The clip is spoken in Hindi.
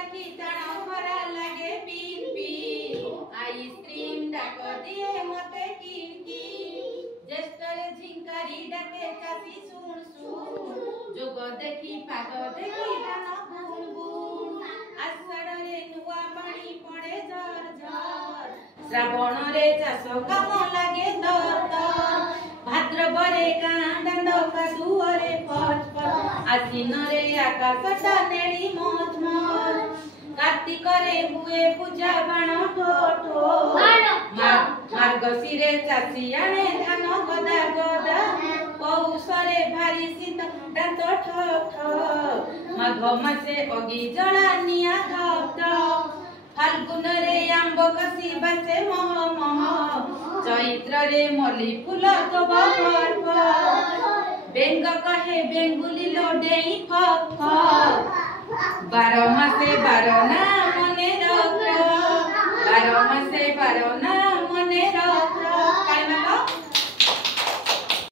सखी टाण भरा लगे पीन पीन आइसक्रीम डाक दिए मते किन किन जेस्टरे झिंकारी डाके कासी सुन सुन जोग देखी पाग देखी धान बुन बुन आषाढ़ रे नुआ पानी पड़े झर झर श्रावण रे चाष काम लागे दर दर भाद्रव रे गाँ दांड कादुअरे पच पच आश्विन रे आकाशटा नेड़ी मच मच कार्तिक रे हुए पूजा बाण ठो ठो मार्गशीरे चाषी आणे धान गदा गदा पौष रे भारी शीत दांत ठप ठप माघ मासे अगी जला निया धप धप फाल्गुन रे आंब कसी बासे मह मह चैत्र रे मल्ली फूल तब फर बेंग कहे बेंगुली लोडेई फक फक 12 मासे 12 ना मने रख 12 मासे 12 ना